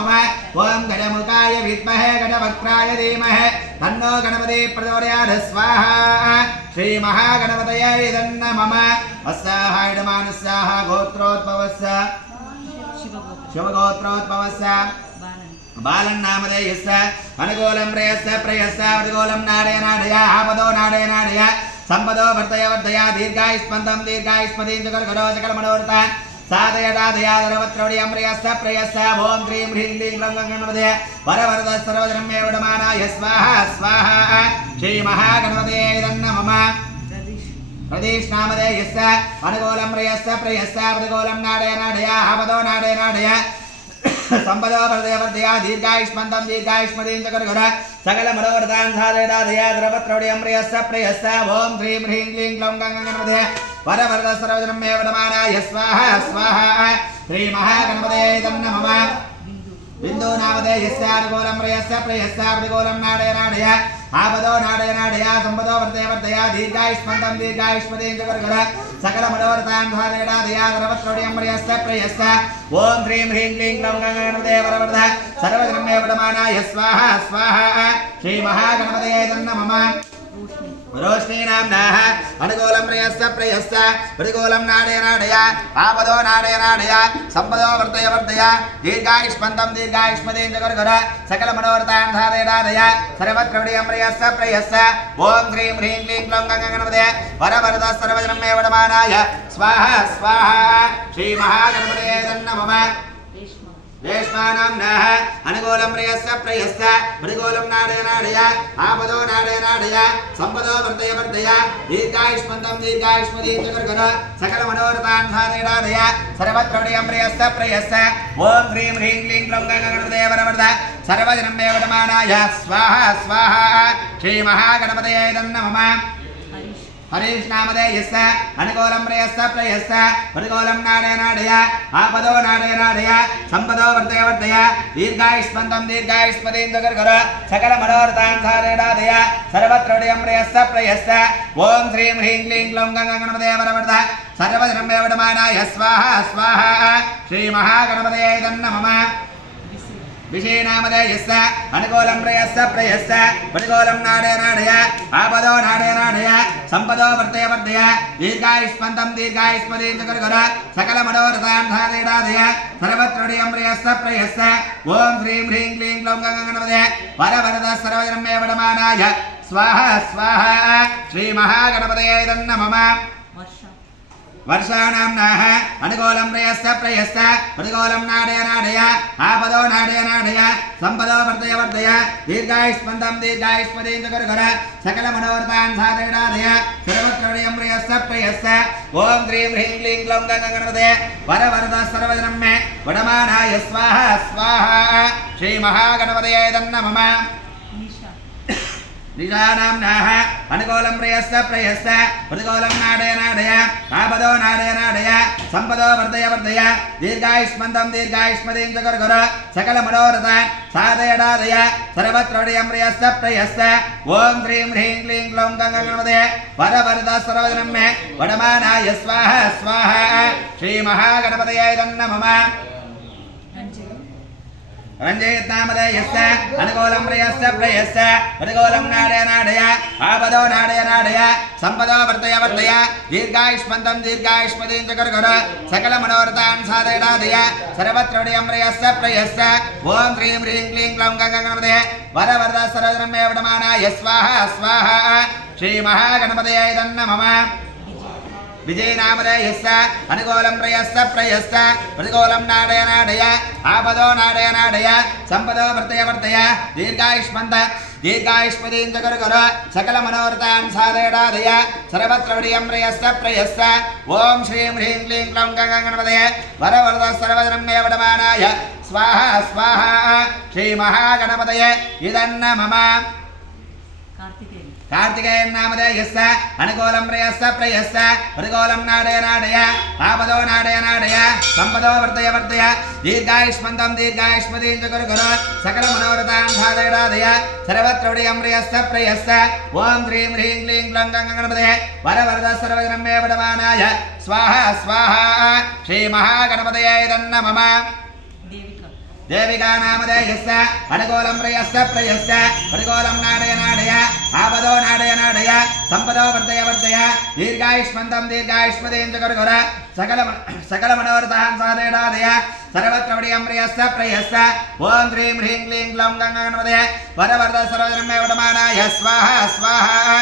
मम ओम गणमुखाय विद्महे गणवक्त्राय धीमहि तन्नो गणपति प्रचोदयात् स्वाहा श्री महागणपतये नमः अस्याहायमानस्याः गोत्रोद्भवस्य शिवगोत्रोद्भवस्य बालन्नामधेयस्य अनुकूलं प्रेयस्य प्रेयस्य प्रतिकूलं नाडय आपदो नाडय संपदो वर्धय वर्धया दीर्घायुष्मन्तं दीर्घायुष्मतीं जगर्गरो सकलमनोरथ साधयदाधयाधरवत्रौड्यं प्रेयस्य प्रेयस्य ॐ ह्रीं ह्रीं क्लीं ग्लौं गणपतये वरवरद सर्वजनमे वडमानाय स्वाहा स्वाहा श्रीमहागणपतये नमः प्रदेश नामधेयस्य अनुकूलं प्रेयस्य प्रेयस्य प्रतिकूलं नाडय आपदो नाडय संपदो वर्धय वर्धया दीर्घायुष्मन्तं दीर्घायुष्मतीं जगर्गुर सकल मनोरथान् साधयदाधया द्रवत्रौड्यं प्रेयस्य प्रेयस्य ॐ ह्रीं ह्रीं क्लीं ग्लौं गणपतये वरवरद सर्वजनमे वडमानाय स्वाहा स्वाहा श्रीमहागणपतये नमः बिंदु नामधेयस्य अनुकूलं प्रेयस्य प्रेयस्य प्रतिकूलं नाडय आपदो नाडय संपदो वर्धय वर्धया दीर्घायुष्मन्तं दीर्घायुष्मतीं जगर्गुर सकल मनोरथान् साधयदाधया द्रवत्रौड्यं प्रेयस्य प्रेयस्य ॐ ह्रीं ह्रीं क्लीं ग्लौं गणपतये वरवरद सर्वजनमे वडमानाय स्वाहा स्वाहा श्रीमहागणपतये नमः रोशनी नाम्नः अनुकूलं प्रेयस्य प्रेयस्य प्रतिकूलं नाडय आपदो नाडय संपदो वर्धय वर्धया दीर्घायुष्मन्तं दीर्घायुष्मतीं जगर्गुर सकल मनोरथान् साधयदाधया सर्वत्रौड्यं प्रेयस्य प्रेयस्य ॐ ह्रीं ह्रीं क्लीं ग्लौं गणपतये वरवरद सर्वजनमे वडमानाय स्वाहा स्वाहा श्रीमहागणपतये नमः रेश्मानाम्नः अनुकूलं प्रेयस्य प्रेयस्य प्रतिकूलं नाडय आपदो नाडय संपदो वर्धय वर्धया दीर्घायुष्मन्तं दीर्घायुष्मतीं जगर्गुर सकल मनोरथान् साधयदाधया सर्वत्रौड्यं प्रेयस्य प्रेयस्य ॐ ह्रीं ह्रीं क्लीं ग्लौं गणपतये वरवरद सर्वजनमे वडमानाय स्वाहा स्वाहा श्रीमहागणपतये नमः हरीश नामधेयस्य अनुकूलं प्रेयस्य प्रेयस्य प्रतिकूलं नाडय आपदो नाडय संपदो वर्धय वर्धया दीर्घायुष्मन्तं दीर्घायुष्मतीं जगर्गुर सकल मनोरथान् साधयदाधया सर्वत्रौड्यं प्रेयस्य प्रेयस्य ॐ ह्रीं ह्रीं क्लीं ग्लौं गणपतये वरवरद सर्वजनमे वडमानाय स्वाहा स्वाहा श्रीमहागणपतये नमः विषयनामधेयस्य अनुकूलं प्रेयस्य प्रेयस्य प्रतिकूलं नाडय आपदो नाडय संपदो वर्धय वर्धया दीर्घायुष्मन्तं दीर्घायुष्मतीं जगर्गुर सकल मनोरथान् साधयदाधया सर्वत्रौड्यं प्रेयस्य प्रेयस्य ॐ ह्रीं ह्रीं क्लीं ग्लौं गणपतये वरवरद सर्वजनमे वडमानाय स्वाहा स्वाहा श्रीमहागणपतये नमः वर्षाणाम्नः अनुकूलं प्रेयस्य प्रेयस्य प्रतिकूलं नाडय आपदो नाडय संपदो वर्धय वर्धया दीर्घायुष्मन्तं दीर्घायुष्मतीं जगर्गुर सकल मनोरथान् साधयदाधया सर्वत्रौड्यं प्रेयस्य प्रेयस्य ॐ ह्रीं ह्रीं क्लीं ग्लौं गणपतये वरवरद सर्वजनमे वडमानाय स्वाहा स्वाहा श्रीमहागणपतये नमः निजानाम्नः अनुकूलं प्रेयस्य प्रेयस्य प्रतिकूलं नाडय आपदो नाडय संपदो वर्धय वर्धया दीर्घायुष्मन्तं दीर्घायुष्मतीं जगर्गुर सकल मनोरथान् साधयदाधया सर्वत्रौड्यं प्रेयस्य प्रेयस्य ॐ ह्रीं ह्रीं क्लीं ग्लौं गणपतये वरवरद सर्वजनमे वडमानाय स्वाहा स्वाहा श्रीमहागणपतये नमः रंजयत् नामधेयस्य अनुकूलं प्रेयस्य प्रेयस्य प्रतिकूलं नाडय आपदो नाडय संपदो वर्धय वर्धया दीर्घायुष्मन्तं दीर्घायुष्मतीं जगर्गुर सकल मनोरथान् साधयदाधया सर्वत्रौड्यं प्रेयस्य प्रेयस्य ॐ ह्रीं ह्रीं क्लीं ग्लौं गणपतये वरवरद सर्वजनमे वडमानाय स्वाहा स्वाहा श्रीमहागणपतये नमः विजयनामधेयस्य अनुकूलं प्रेयस्य प्रेयस्य प्रतिकूलं नाडय आपदो नाडय संपदो वर्धय वर्धया दीर्घायुष्मन्तं दीर्घायुष्मतीं जगर्गुर सकल मनोरथान् साधयदाधया सर्वत्रौड्यं प्रेयस्य प्रेयस्य ॐ श्रीं ह्रीं क्लीं ग्लौं गणपतये वरवरद सर्वजनमे वडमानाय स्वाहा स्वाहा श्रीमहागणपतये नमः कार्तिकेयन नामधेयस्य अनुकूलं प्रेयस्य प्रेयस्य प्रतिकूलं नाडय आपदो नाडय संपदो वर्धय वर्धया दीर्घायुष्मन्तं दीर्घायुष्मतीं जगर्गुर सकल मनोरथान् साधयदाधया सर्वत्रौड्यं प्रेयस्य प्रेयस्य ॐ ह्रीं ह्रीं क्लीं ग्लौं गणपतये वरवरद सर्वजनमे वडमानाय स्वाहा स्वाहा श्रीमहागणपतये नमः देविका नामधेयस्य अनुकूलं प्रियस्य प्रियस्य प्रतिकूलं नाडय नाडय आपदो नाडय नाडय संपदो वर्धय वर्धय दीर्घायुष्मन्तं दीर्घायुष्मदें च गुरुगुर सकल मनोरथान् साधयादय सर्वत्र प्रियं प्रियस्य प्रियस्य ओम ह्रीं ह्रीं क्लीं ग्लौं गङ्गागणपतये वरवरद सर्वजनमे वडमानाय स्वाहा स्वाहा।